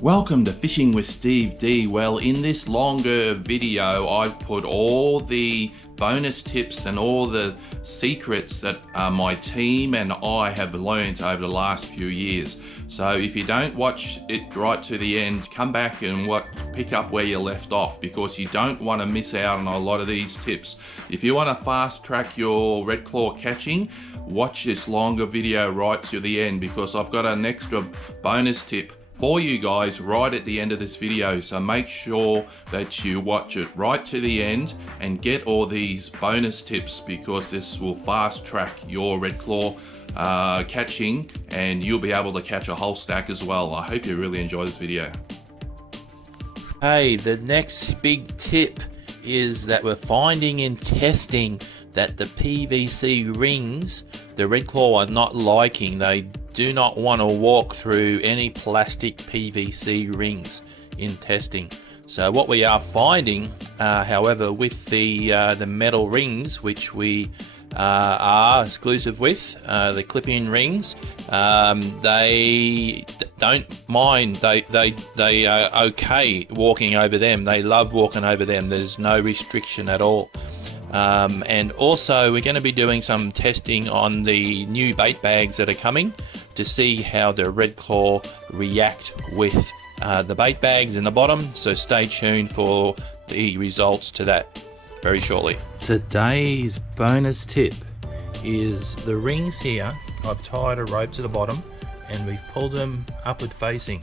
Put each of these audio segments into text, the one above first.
Welcome to Fishing with Steve D. Well, in this longer video, I've put all the bonus tips and all the secrets that my team and I have learned over the last few years. So if you don't watch it right to the end, come back and pick up where you left off, because you don't want to miss out on a lot of these tips. If you want to fast track your red claw catching, watch this longer video right to the end, because I've got an extra bonus tip for you guys right at the end of this video. So make sure that you watch it right to the end and get all these bonus tips, because this will fast track your red claw catching, and you'll be able to catch a whole stack as well. I hope you really enjoy this video. Hey, the next big tip is that we're finding in testing that the PVC rings, the red claw are not liking. They do not want to walk through any plastic PVC rings in testing. So what we are finding, however, with the metal rings, which we are exclusive with, the clip-in rings, they don't mind. They are okay walking over them. They love walking over them. There's no restriction at all. And also we're going to be doing some testing on the new bait bags that are coming to see how the red claw react with the bait bags in the bottom. So stay tuned for the results to that very shortly. Today's bonus tip is the rings here. I've tied a rope to the bottom and we've pulled them upward facing.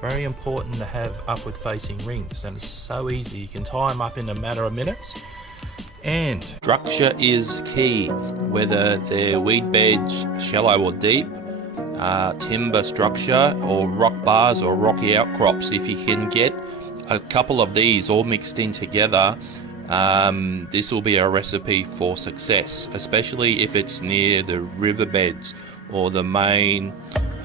Very important to have upward facing rings, and it's so easy. You can tie them up in a matter of minutes. And structure is key, whether they're weed beds, shallow or deep, timber structure or rock bars or rocky outcrops. If you can get a couple of these all mixed in together, this will be a recipe for success, especially if it's near the riverbeds or the main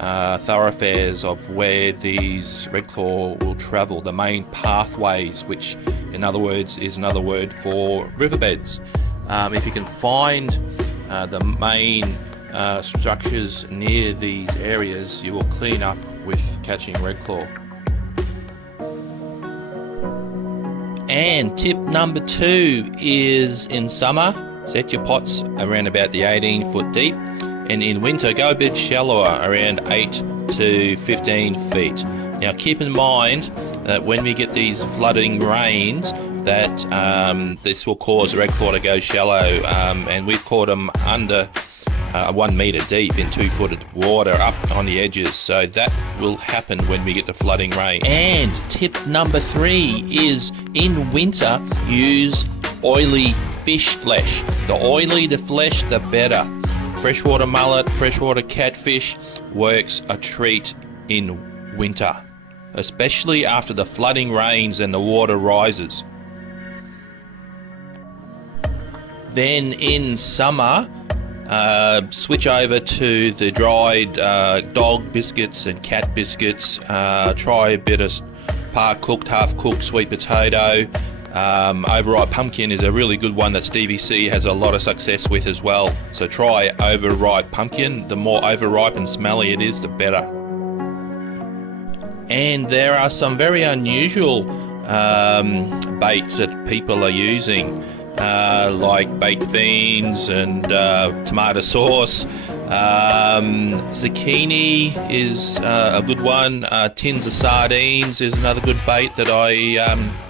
thoroughfares of where these red claw will travel, the main pathways, which in other words is another word for riverbeds. If you can find the main structures near these areas, you will clean up with catching red claw. And tip number 2 is, in summer, set your pots around about the 18 foot deep, and in winter go a bit shallower, around 8 to 15 feet. Now keep in mind that when we get these flooding rains, that this will cause red claw to go shallow, and we've caught them under 1 meter deep in 2-footed water up on the edges. So that will happen when we get the flooding rain. And tip number 3 is, in winter, use oily fish flesh. The oilier the flesh, the better. Freshwater mullet, freshwater catfish works a treat in winter, especially after the flooding rains and the water rises. Then in summer, switch over to the dried dog biscuits and cat biscuits. Try a bit of part cooked, half cooked sweet potato. Overripe pumpkin is a really good one that Stevie C has a lot of success with as well. So try overripe pumpkin. The more overripe and smelly it is, the better. And there are some very unusual baits that people are using, like baked beans and tomato sauce. Zucchini is a good one. Tins of sardines is another good bait that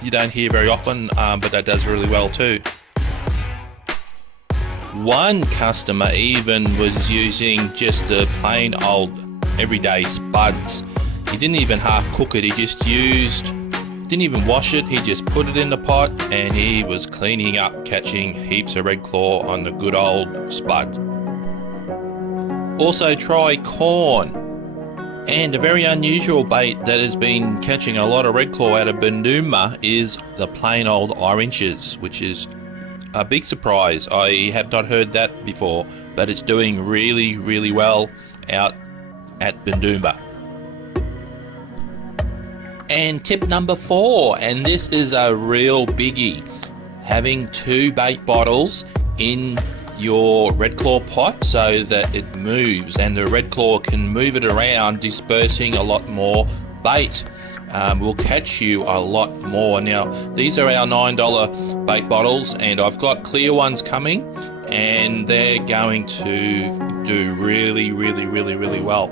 you don't hear very often, but that does really well too. One customer even was using just a plain old everyday spuds. He didn't even half cook it, he just didn't even wash it, he just put it in the pot and he was cleaning up, catching heaps of red claw on the good old spud. Also try corn. And a very unusual bait that has been catching a lot of red claw out of Benooma is the plain old oranges, which is a big surprise. I have not heard that before, but it's doing really, really well out at Benooma. And tip number 4, and this is a real biggie, having 2 bait bottles in your red claw pot so that it moves and the red claw can move it around, dispersing a lot more bait will catch you a lot more. Now, these are our $9 bait bottles, and I've got clear ones coming, and they're going to do really, really, really, really well.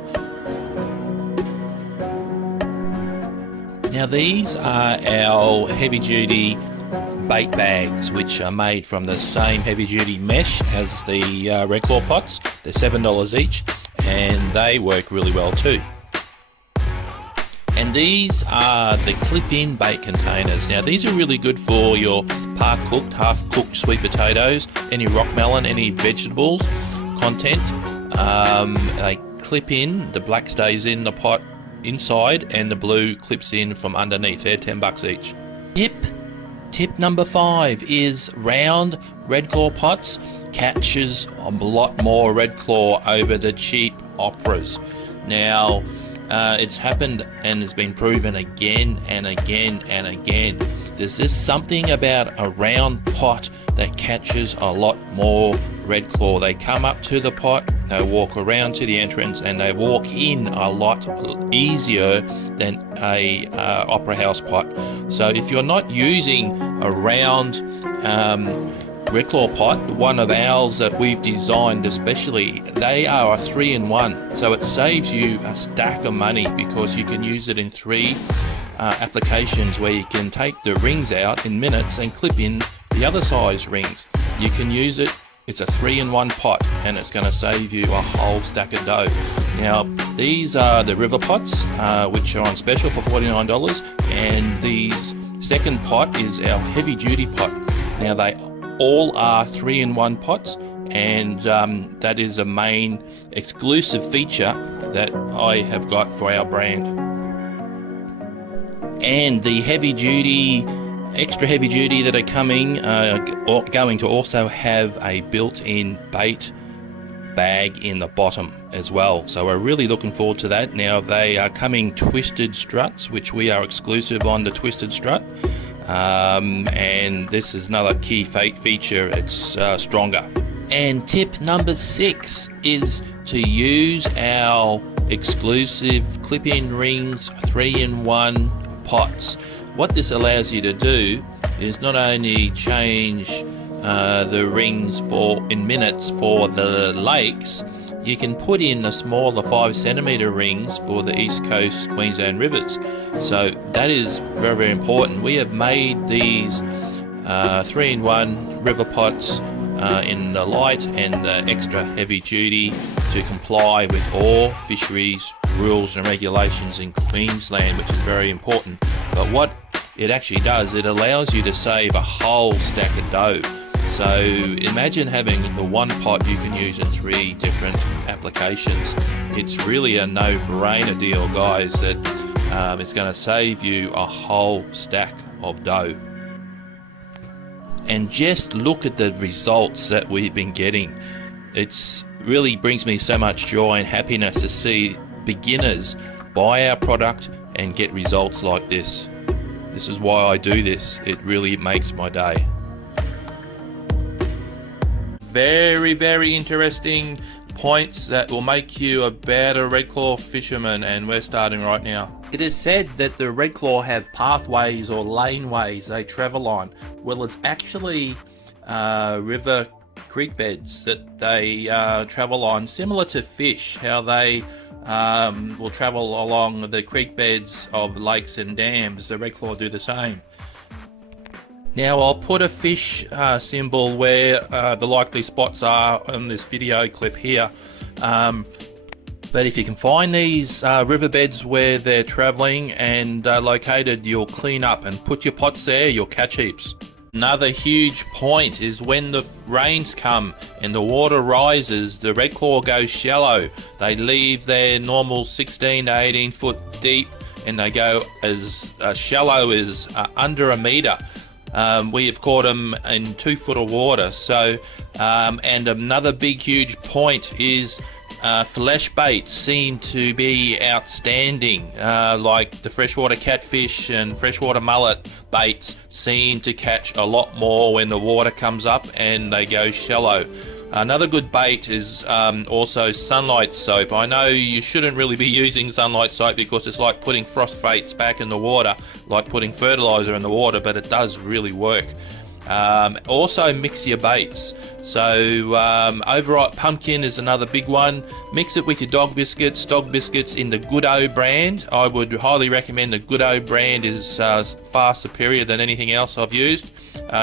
Now, these are our heavy-duty bait bags, which are made from the same heavy-duty mesh as the redclaw pots. They're $7 each, and they work really well too. And these are the clip-in bait containers. Now, these are really good for your part-cooked, half-cooked sweet potatoes, any rock melon, any vegetables content. They clip in, the black stays in the pot inside, and the blue clips in from underneath. They're $10 each. Tip number 5 is round redclaw pots catches a lot more redclaw over the cheap operas. Now, it's happened and has been proven again and again and again. There's just something about a round pot that catches a lot more redclaw. They come up to the pot, they walk around to the entrance, and they walk in a lot easier than a opera house pot. So if you're not using a round redclaw pot, one of ours that we've designed especially, they are a 3-in-1, so it saves you a stack of money because you can use it in 3 applications, where you can take the rings out in minutes and clip in the other size rings. You can use it, it's a 3-in-1 pot, and it's going to save you a whole stack of dough. Now, these are the river pots, which are on special for $49, and these second pot is our heavy duty pot. Now, they all are 3-in-1 pots, and that is a main exclusive feature that I have got for our brand. And the heavy duty, extra heavy duty that are coming are going to also have a built-in bait bag in the bottom as well, so we're really looking forward to that. Now, they are coming twisted struts, which we are exclusive on the twisted strut. And this is another key feature, it's stronger. And tip number 6 is to use our exclusive clip-in rings 3-in-1 pots. What this allows you to do is not only change the rings in minutes for the lakes, you can put in the smaller 5cm rings for the East Coast Queensland rivers. So that is very, very important. We have made these 3-in-1 river pots in the light and the extra heavy duty to comply with all fisheries rules and regulations in Queensland, which is very important. But what it actually does, it allows you to save a whole stack of dough. So imagine having the one pot you can use in 3 different applications. It's really a no-brainer deal, guys, that it's going to save you a whole stack of dough. And just look at the results that we've been getting. It's really brings me so much joy and happiness to see beginners buy our product and get results like this. This is why I do this. It really makes my day. Very, very interesting points that will make you a better redclaw fisherman, and we're starting right now. It is said that the redclaw have pathways or laneways they travel on. Well, it's actually river creek beds that they travel on, similar to fish, how they will travel along the creek beds of lakes and dams. The redclaw do the same. Now, I'll put a fish symbol where the likely spots are on this video clip here. But if you can find these riverbeds where they're traveling and located, you'll clean up and put your pots there, you'll catch heaps. Another huge point is when the rains come and the water rises, the redclaw goes shallow. They leave their normal 16 to 18 foot deep and they go as shallow as under a meter. We have caught them in 2 foot of water. So, and another big huge point is flesh baits seem to be outstanding, like the freshwater catfish and freshwater mullet baits seem to catch a lot more when the water comes up and they go shallow. Another good bait is also sunlight soap. I know you shouldn't really be using sunlight soap because it's like putting phosphates back in the water, like putting fertilizer in the water, but it does really work. Also mix your baits. So overripe pumpkin is another big one. Mix it with your dog biscuits in the Good-O brand. I would highly recommend the Good-O brand. Is far superior than anything else I've used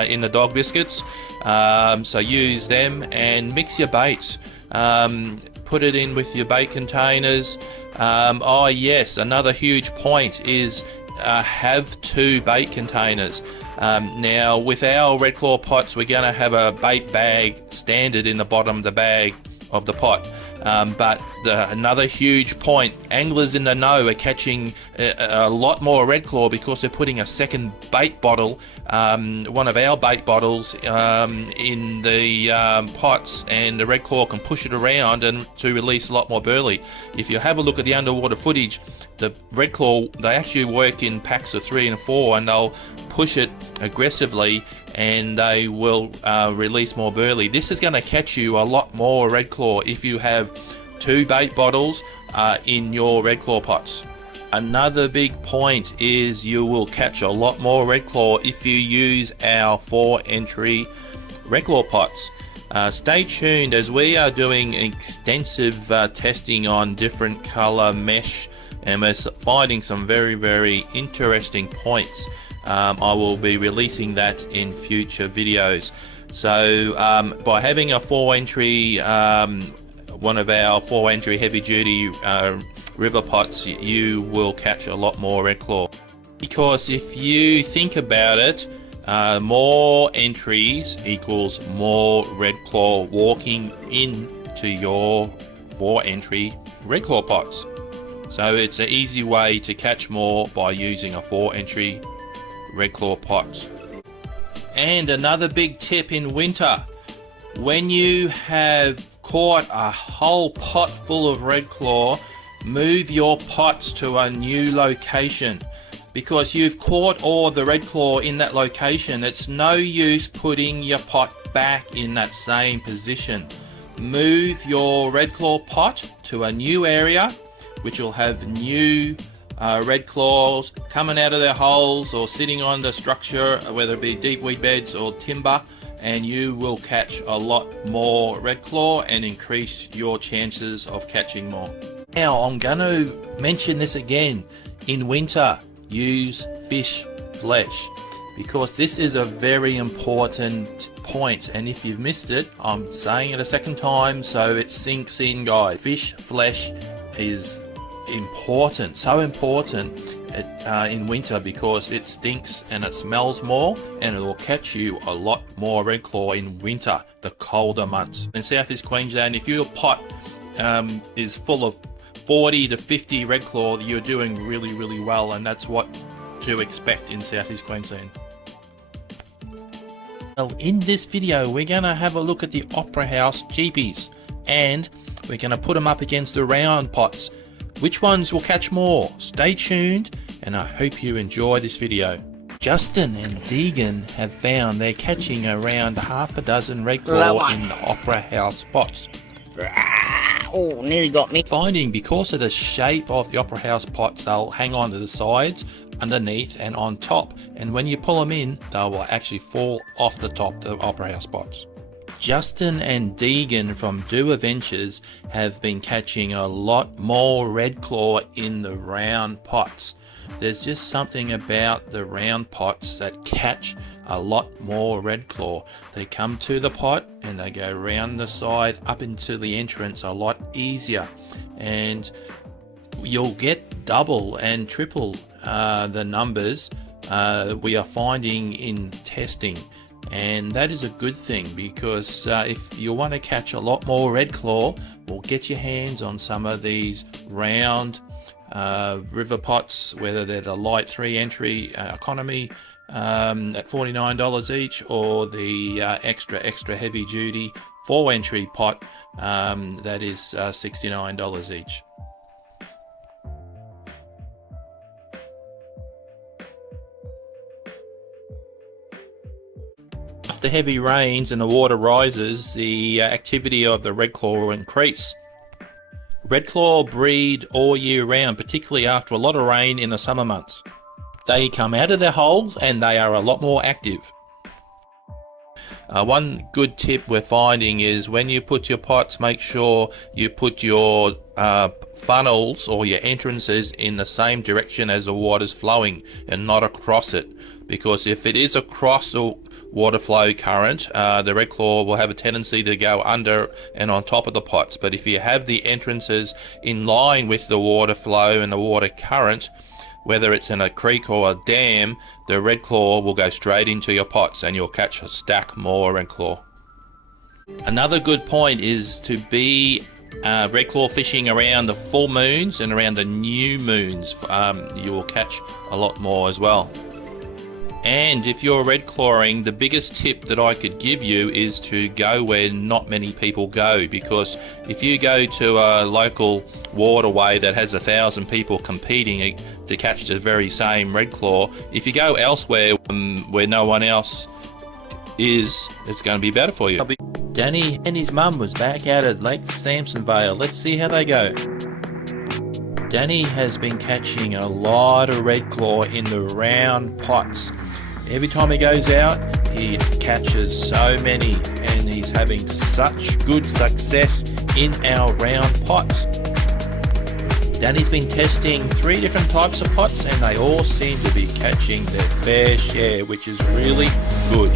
in the dog biscuits. So use them and mix your baits. Put it in with your bait containers. Oh yes, another huge point is have 2 bait containers. Now with our red claw pots, we're going to have a bait bag standard in the bottom of the bag of the pot. But another huge point, anglers in the know are catching a lot more red claw because they're putting a second bait bottle, one of our bait bottles, in the pots, and the red claw can push it around and to release a lot more burley. If you have a look at the underwater footage, the red claw, they actually work in packs of 3 and 4, and they'll push it aggressively and they will release more burley. This is going to catch you a lot more red claw if you have 2 bait bottles in your red claw pots. Another big point is you will catch a lot more red claw if you use our 4-entry red claw pots. Stay tuned as we are doing extensive testing on different color mesh, and we're finding some very interesting points. I will be releasing that in future videos. So by having a 4-entry, one of our 4-entry heavy duty river pots, you will catch a lot more red claw. Because if you think about it, more entries equals more red claw walking into your 4-entry red claw pots. So it's an easy way to catch more by using a 4-entry red claw pot. And another big tip in winter, when you have caught a whole pot full of red claw, move your pots to a new location, because you've caught all the red claw in that location. It's no use putting your pot back in that same position. Move your red claw pot to a new area which will have new red claws coming out of their holes or sitting on the structure, whether it be deep weed beds or timber, and you will catch a lot more red claw and increase your chances of catching more. Now I'm going to mention this again. In winter, use fish flesh, because this is a very important point, and if you've missed it, I'm saying it a second time so it sinks in, guys. Fish flesh is important, so important in winter, because it stinks and it smells more, and it will catch you a lot more red claw in winter, the colder months. In Southeast Queensland, if your pot is full of 40 to 50 red claw, you're doing really well, and that's what to expect in Southeast Queensland. Well, in this video we're going to have a look at the Opera House Jeepies, and we're going to put them up against the round pots. Which ones will catch more? Stay tuned, and I hope you enjoy this video. Justin and Deegan have found they're catching around half a dozen red claw in the Opera House pots. Oh, nearly got me. Finding because of the shape of the Opera House pots, they'll hang on to the sides, underneath and on top, and when you pull them in, they will actually fall off the top of the Opera House pots. Justin and Deegan from Do Adventures have been catching a lot more red claw in the round pots. There's just something about the round pots that catch a lot more red claw. They come to the pot and they go around the side up into the entrance a lot easier, and you'll get double and triple the numbers we are finding in testing. And that is a good thing, because if you want to catch a lot more red claw, well, get your hands on some of these round river pots, whether they're the light 3-entry economy at $49 each, or the extra heavy duty 4-entry pot that is $69 each. after heavy rains and the water rises, the activity of the redclaw will increase. Redclaw breed all year round, particularly after a lot of rain in the summer months. They come out of their holes and they are a lot more active. One good tip we're finding is when you put your pots, make sure you put your funnels or your entrances in the same direction as the water's flowing and not across it, because if it is across the water flow current, the redclaw will have a tendency to go under and on top of the pots. But if you have the entrances in line with the water flow and the water current, whether it's in a creek or a dam, the redclaw will go straight into your pots and you'll catch a stack more redclaw. Another good point is to be redclaw fishing around the full moons and around the new moons. You will catch a lot more as well. And if you're redclawing, the biggest tip that I could give you is to go where not many people go, because if you go to a local waterway that has 1,000 people competing to catch the very same redclaw, if you go elsewhere where no one else is, it's going to be better for you. Danny and his mum was back out at Lake Samsonvale. Let's see how they go. Danny has been catching a lot of redclaw in the round pots. Every time he goes out, he catches so many, and he's having such good success in our round pots. Danny's been testing 3 different types of pots, and they all seem to be catching their fair share, which is really good.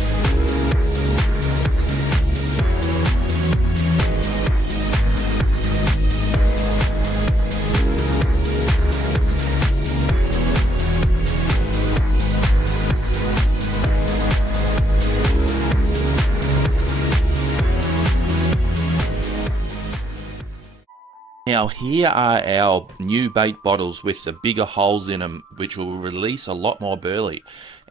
Now here are our new bait bottles with the bigger holes in them, which will release a lot more burley.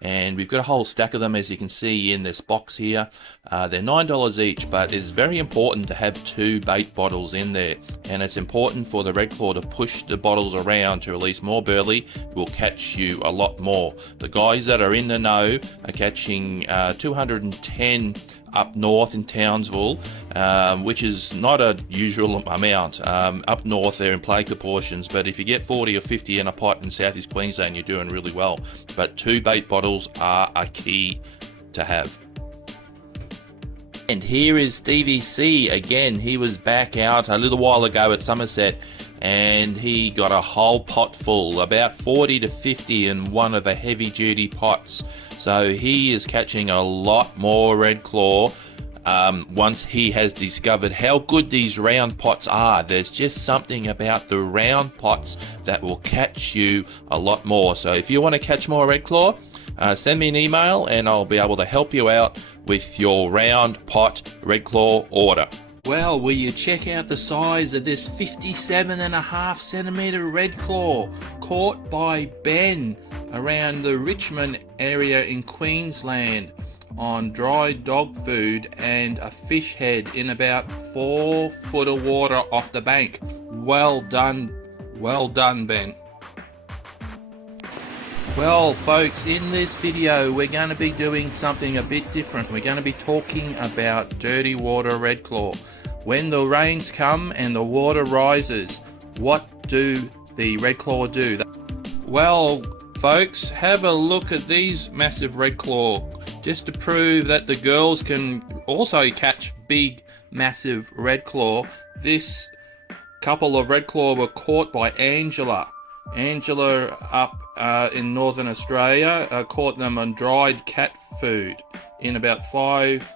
And we've got a whole stack of them, as you can see in this box here. They're $9 each, but it's very important to have 2 bait bottles in there. And it's important for the redclaw to push the bottles around to release more burley. Will catch you a lot more. The guys that are in the know are catching 210 up north in Townsville, which is not a usual amount. Up north they're in play proportions, but if you get 40 or 50 in a pot in southeast Queensland, you're doing really well. But 2 bait bottles are a key to have. And here is Stevie C again. He was back out a little while ago at Somerset, and he got a whole pot full, about 40 to 50 in one of the heavy duty pots. So he is catching a lot more redclaw once he has discovered how good these round pots are. There's just something about the round pots that will catch you a lot more. So if you want to catch more redclaw, send me an email and I'll be able to help you out with your round pot redclaw order. Well, will you check out the size of this 57.5 centimetre redclaw caught by Ben around the Richmond area in Queensland on dry dog food and a fish head in about 4 foot of water off the bank. Well done Ben. Well folks, in this video we're going to be doing something a bit different. We're going to be talking about dirty water redclaw. When the rains come and the water rises, what do the redclaw do? Well folks, have a look at these massive redclaw, just to prove that the girls can also catch big massive redclaw. This couple of redclaw were caught by Angela up in northern Australia. Caught them on dried cat food in about 5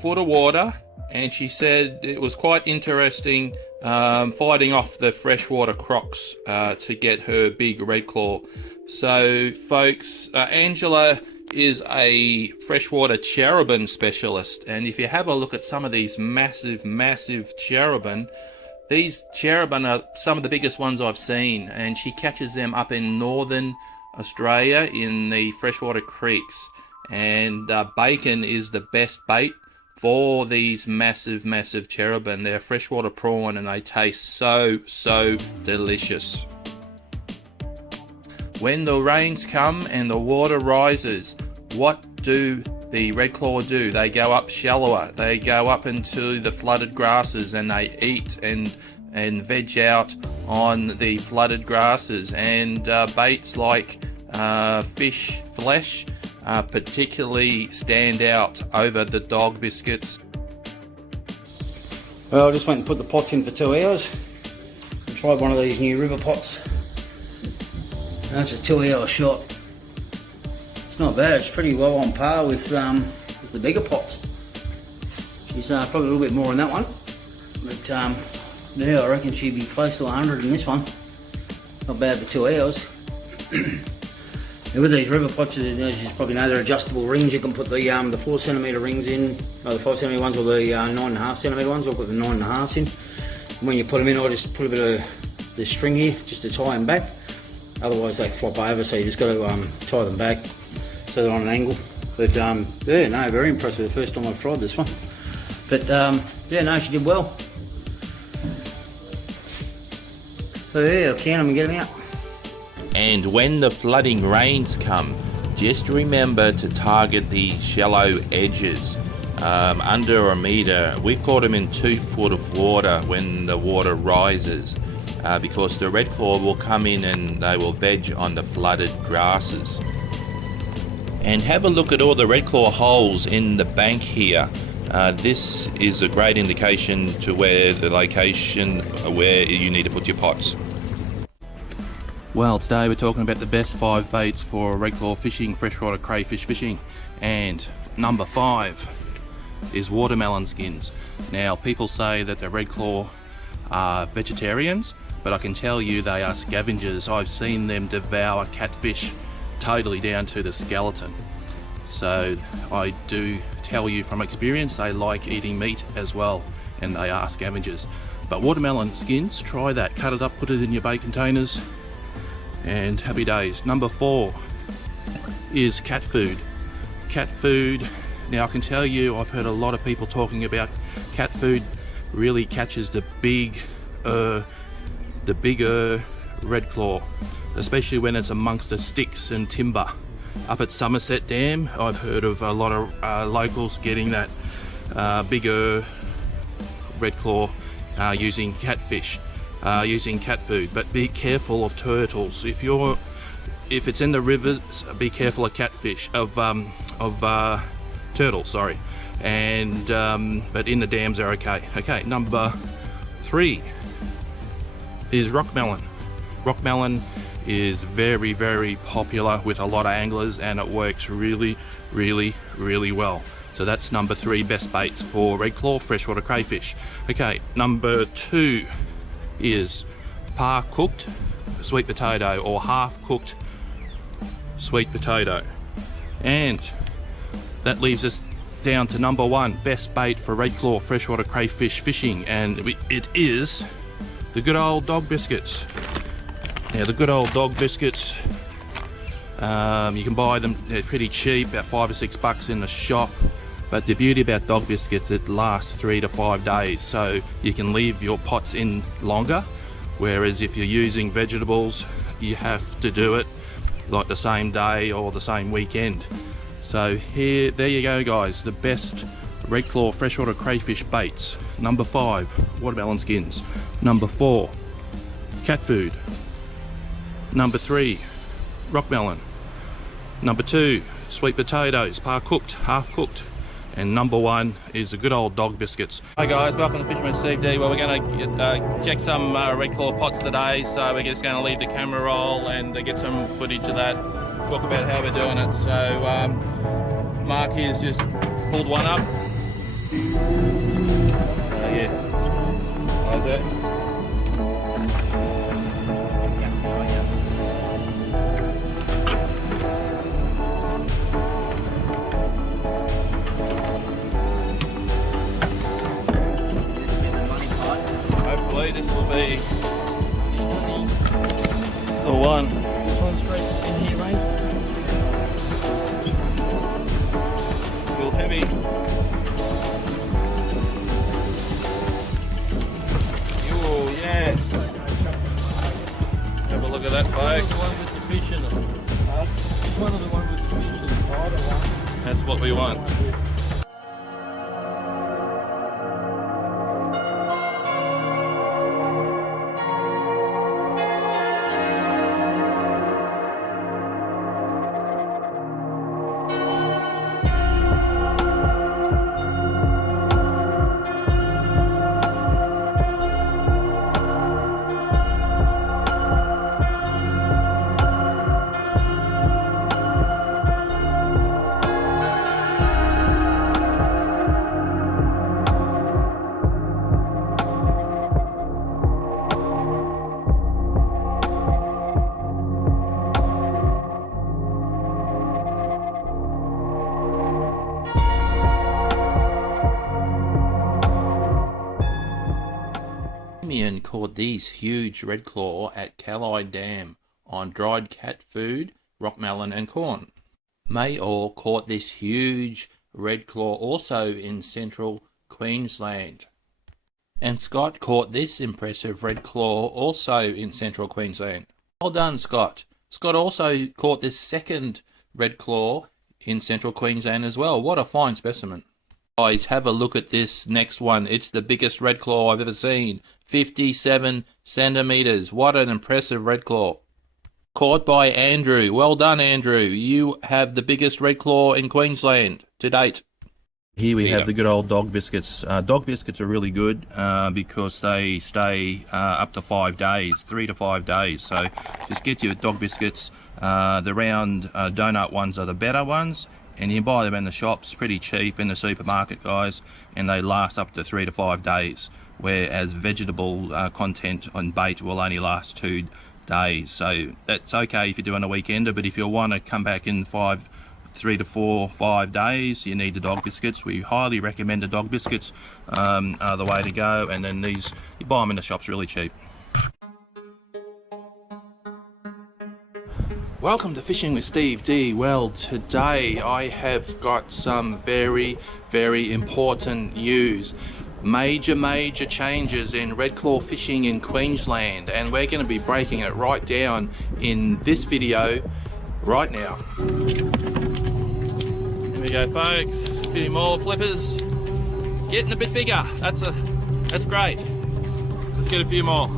foot of water, and she said it was quite interesting fighting off the freshwater crocs to get her big redclaw. So folks, Angela is a freshwater cherubin specialist, and if you have a look at some of these massive cherubin, these cherubin are some of the biggest ones I've seen, and she catches them up in northern Australia in the freshwater creeks. And bacon is the best bait for these massive cherubin. They're freshwater prawn and they taste so delicious. When the rains come and the water rises, what do the redclaw do. They go up shallower. They go up into the flooded grasses and they eat and veg out on the flooded grasses. And baits like fish flesh particularly stand out over the dog biscuits. Well, I just went and put the pots in for 2 hours and tried one of these new river pots. That's a 2-hour shot. It's not bad, it's pretty well on par with the bigger pots. She's probably a little bit more in that one, but yeah, I reckon she'd be close to 100 in this one. Not bad for 2 hours. And with these river pots, as you probably know, they're adjustable rings. You can put the 4cm rings in, or the 5cm ones, or the 9.5cm ones. I'll put the 9.5s in. And when you put them in, I just put a bit of the string here just to tie them back. Otherwise they flop over, so you just got to tie them back so they're on an angle. But yeah, no, very impressive. The first time I've tried this one. But yeah, no, she did well. So yeah, I'll count them and get them out. And when the flooding rains come, just remember to target the shallow edges. Under a metre, we've caught them in 2 foot of water when the water rises, because the redclaw will come in and they will veg on the flooded grasses. And have a look at all the redclaw holes in the bank here. This is a great indication to where the location where you need to put your pots. Well, today we're talking about the best 5 baits for redclaw fishing, freshwater crayfish fishing, and number 5 is watermelon skins. Now, people say that the redclaw are vegetarians, but I can tell you they are scavengers. I've seen them devour catfish totally down to the skeleton. So I do tell you from experience, they like eating meat as well, and they are scavengers. But watermelon skins, try that. Cut it up, put it in your bait containers, and happy days. Number 4 is cat food. Cat food, now I can tell you, I've heard a lot of people talking about cat food really catches the bigger redclaw, especially when it's amongst the sticks and timber. Up at Somerset Dam, I've heard of a lot of locals getting that bigger redclaw using catfish. Using cat food, but be careful of turtles. If it's in the rivers, be careful of catfish, of turtles, sorry. And but in the dams are okay. Okay, number 3 is rockmelon. Rockmelon is very, very popular with a lot of anglers, and it works really, really, really well. So that's number 3 best baits for redclaw freshwater crayfish. Okay, number 2 is par-cooked sweet potato, or half-cooked sweet potato. And that leaves us down to number 1 best bait for redclaw freshwater crayfish fishing, and it is the good old dog biscuits. Now, the good old dog biscuits, you can buy them, they're pretty cheap, about $5 or $6 in the shop. But the beauty about dog biscuits, it lasts 3 to 5 days, so you can leave your pots in longer. Whereas if you're using vegetables, you have to do it like the same day or the same weekend. So there you go, guys, the best redclaw freshwater crayfish baits. Number 5, watermelon skins. Number 4, cat food. Number 3, rockmelon. Number 2, sweet potatoes, par-cooked, half-cooked. And number 1 is the good old dog biscuits. Hi guys, welcome to Fisherman Steve D. Well, we're going to check some redclaw pots today, so we're just going to leave the camera roll and get some footage of that, talk about how we're doing it. So Mark here's just pulled one up. Yeah, like that. This will be the one. This one's right in here, right? Feels heavy. Oh yes. Have a look at that, folks. The one with the fish in it. Huh? One of the ones with the fish in the bottom one. That's what we want. Damien caught these huge redclaw at Calais Dam on dried cat food, rockmelon and corn. Mayor caught this huge redclaw also in central Queensland. And Scott caught this impressive redclaw also in central Queensland. Well done, Scott. Scott also caught this second redclaw in central Queensland as well. What a fine specimen. Guys, have a look at this next one. It's the biggest redclaw I've ever seen. 57 centimeters. What an impressive redclaw. Caught by Andrew. Well done, Andrew. You have the biggest redclaw in Queensland to date. Here we have the good old dog biscuits. Dog biscuits are really good because they stay up to 5 days, 3 to 5 days. So just get your dog biscuits. The round donut ones are the better ones, and you can buy them in the shops pretty cheap in the supermarket, guys, and they last up to 3 to 5 days, whereas vegetable content on bait will only last 2 days. So that's okay if you're doing a weekender, but if you want to come back in 3 to 4, 5 days, you need the dog biscuits. We highly recommend the dog biscuits are the way to go, and then these, you buy them in the shops really cheap. Welcome to Fishing with Steve D. Well, today I have got some very, very important news. Major changes in redclaw fishing in Queensland, and we're going to be breaking it right down in this video right now. Here we go, folks. A few more flippers. Getting a bit bigger. That's great. Let's get a few more.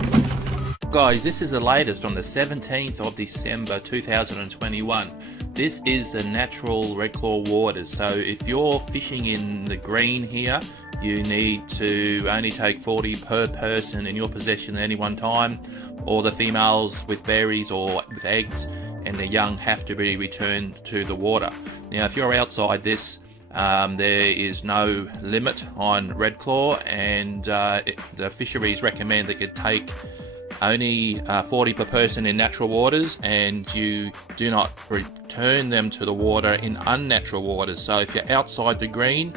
Guys, this is the latest on the 17th of December 2021. This is the natural redclaw waters, so if you're fishing in the green here, you need to only take 40 per person in your possession at any one time, or the females with berries or with eggs, and the young have to be returned to the water. Now if you're outside this, there is no limit on redclaw, and the fisheries recommend that you take only 40 per person in natural waters, and you do not return them to the water in unnatural waters. So if you're outside the green,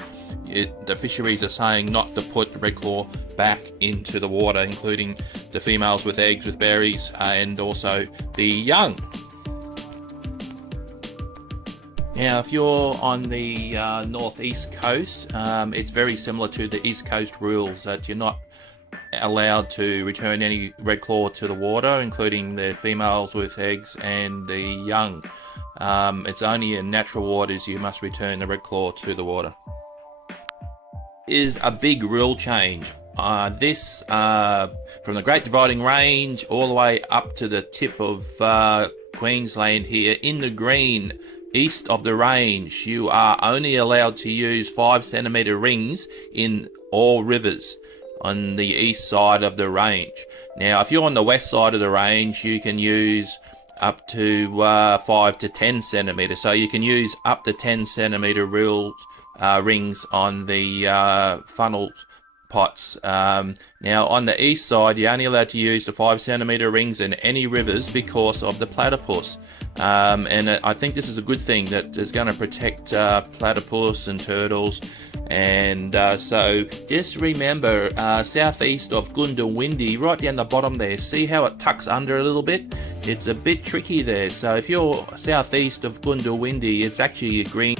the fisheries are saying not to put redclaw back into the water, including the females with eggs, with berries, and also the young. Now if you're on the northeast coast, it's very similar to the east coast rules that you're not allowed to return any redclaw to the water, including the females with eggs and the young. It's only in natural waters you must return the redclaw to the water. Is a big rule change. This from the Great Dividing Range all the way up to the tip of Queensland here in the green east of the range, you are only allowed to use 5 centimeter rings in all rivers on the east side of the range. Now if you're on the west side of the range, you can use up to 5 to 10 centimeters, so you can use up to 10 centimeter rings on the funnel pots. Now on the east side, you're only allowed to use the 5 centimeter rings in any rivers because of the platypus, and I think this is a good thing that is going to protect platypus and turtles. And so just remember, southeast of Goondiwindi, right down the bottom there, see how it tucks under a little bit? It's a bit tricky there. So if you're southeast of Goondiwindi, it's actually a green.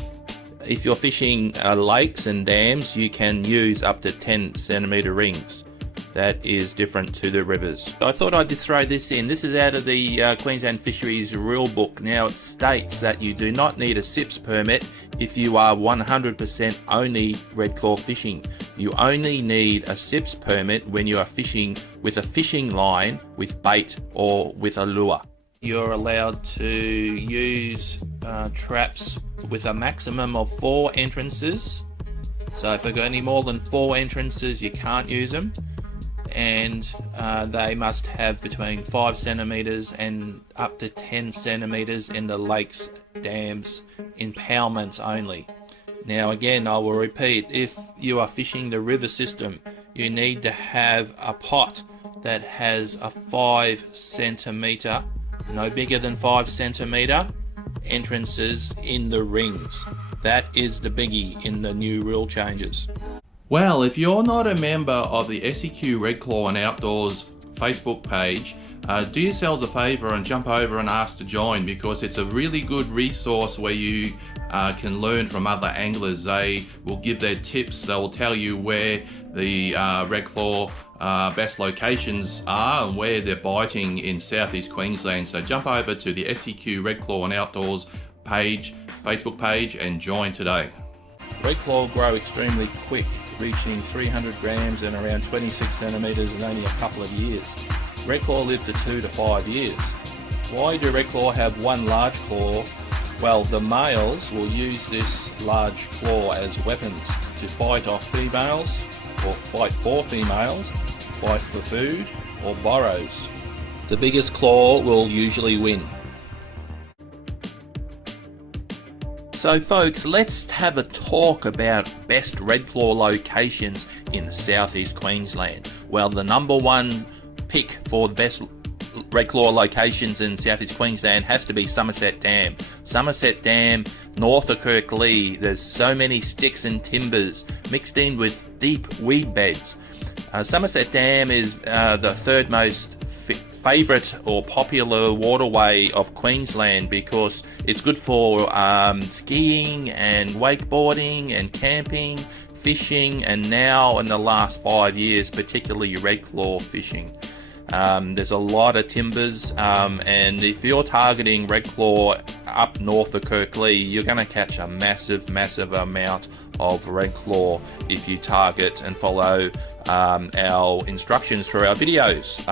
If you're fishing lakes and dams, you can use up to 10 centimeter rings. that is different to the rivers. I thought I'd just throw this in. This is out of the Queensland Fisheries Rule Book. Now it states that you do not need a SIPS permit if you are 100% only redclaw fishing. You only need a SIPS permit when you are fishing with a fishing line, with bait, or with a lure. You're allowed to use traps with a maximum of 4 entrances. So if they've got any more than 4 entrances, you can't use them. And they must have between 5 centimeters and up to 10 centimeters in the lakes, dams, impoundments only. Now again, I will repeat, if you are fishing the river system, you need to have a pot that has a 5 centimeter, no bigger than 5 centimeter entrances in the rings. That is the biggie in the new rule changes. Well, if you're not a member of the SEQ Redclaw and Outdoors Facebook page, do yourselves a favour and jump over and ask to join, because it's a really good resource where you can learn from other anglers. They will give their tips, they will tell you where the redclaw best locations are and where they're biting in southeast Queensland. So jump over to the SEQ Redclaw and Outdoors page, Facebook page, and join today. Redclaw grow extremely quick, reaching 300 grams and around 26 centimeters in only a couple of years. Redclaw live to 2 to 5 years. Why do redclaw have one large claw? Well, the males will use this large claw as weapons to fight off females, or fight for females, fight for food, or burrows. The biggest claw will usually win. So folks, let's have a talk about best redclaw locations in southeast Queensland. Well, the number one pick for the best redclaw locations in southeast Queensland has to be Somerset Dam. Somerset Dam, north of Kirklee, there's so many sticks and timbers mixed in with deep weed beds. Somerset Dam is the third most favourite or popular waterway of Queensland because it's good for skiing and wakeboarding and camping, fishing, and now in the last 5 years particularly redclaw fishing. There's a lot of timbers, and if you're targeting redclaw up north of Kirklee, you're going to catch a massive amount of redclaw if you target and follow our instructions for our videos,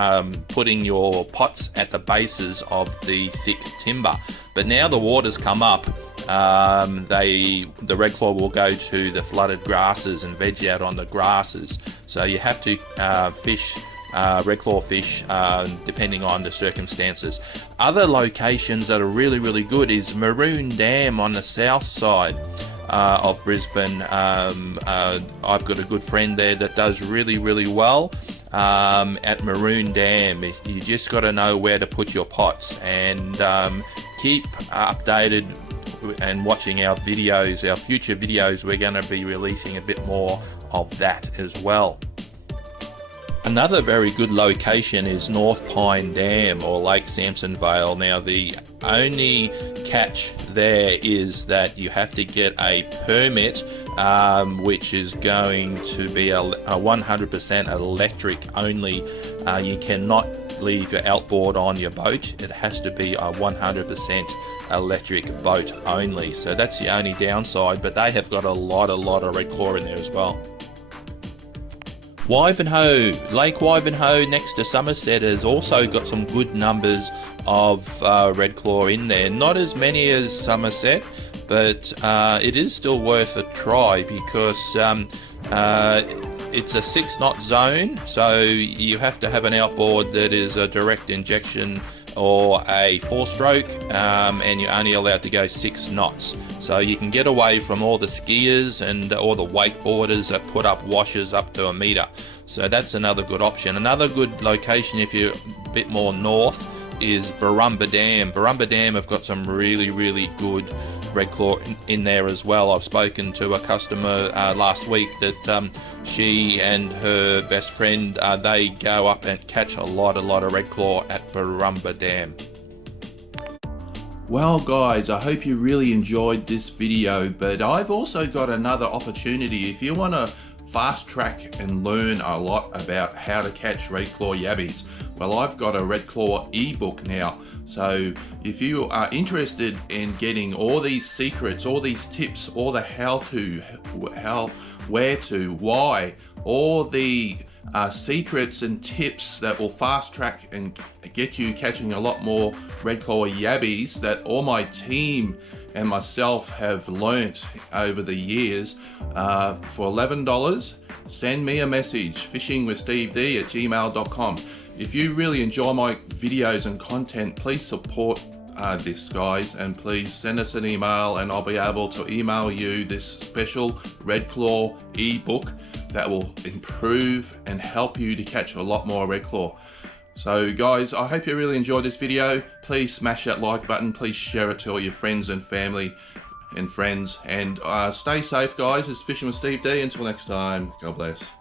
putting your pots at the bases of the thick timber. But now the water's come up, the redclaw will go to the flooded grasses and veg out on the grasses, so you have to fish redclaw fish depending on the circumstances. Other locations that are really good is Maroon Dam on the south side of Brisbane. I've got a good friend there that does really well at Maroon Dam. You just got to know where to put your pots, and keep updated and watching our videos, our future videos. We're going to be releasing a bit more of that as well. Another very good location is North Pine Dam or Lake Samson Vale. Now the only catch there is that you have to get a permit, which is going to be a 100% electric only. You cannot leave your outboard on your boat. It has to be a 100% electric boat only. So that's the only downside, but they have got a lot of redclaw in there as well. Wivenhoe, Lake Wivenhoe next to Somerset has also got some good numbers of redclaw in there. Not as many as Somerset, but it is still worth a try because it's a 6-knot zone, so you have to have an outboard that is a direct injection or a 4-stroke, and you're only allowed to go 6 knots. So you can get away from all the skiers and all the wakeboarders that put up washers up to 1 meter. So that's another good option. Another good location if you're a bit more north is Barumba Dam. Barumba Dam have got some really good redclaw in there as well. I've spoken to a customer last week that she and her best friend, they go up and catch a lot of redclaw at Barumba Dam. Well guys, I hope you really enjoyed this video, but I've also got another opportunity. If you want to fast track and learn a lot about how to catch redclaw yabbies. Well, I've got a redclaw ebook now, so if you are interested in getting all these secrets, all these tips, all the how to, where to, why, all the secrets and tips that will fast track and get you catching a lot more redclaw yabbies that all my team and myself have learnt over the years, for $11, send me a message, fishingwithsteved@gmail.com. If you really enjoy my videos and content, please support this, guys, and please send us an email and I'll be able to email you this special redclaw ebook that will improve and help you to catch a lot more redclaw. So guys, I hope you really enjoyed this video. Please smash that like button, please share it to all your friends and family and friends, and stay safe, guys. It's Fishing with Steve D. Until next time, God bless.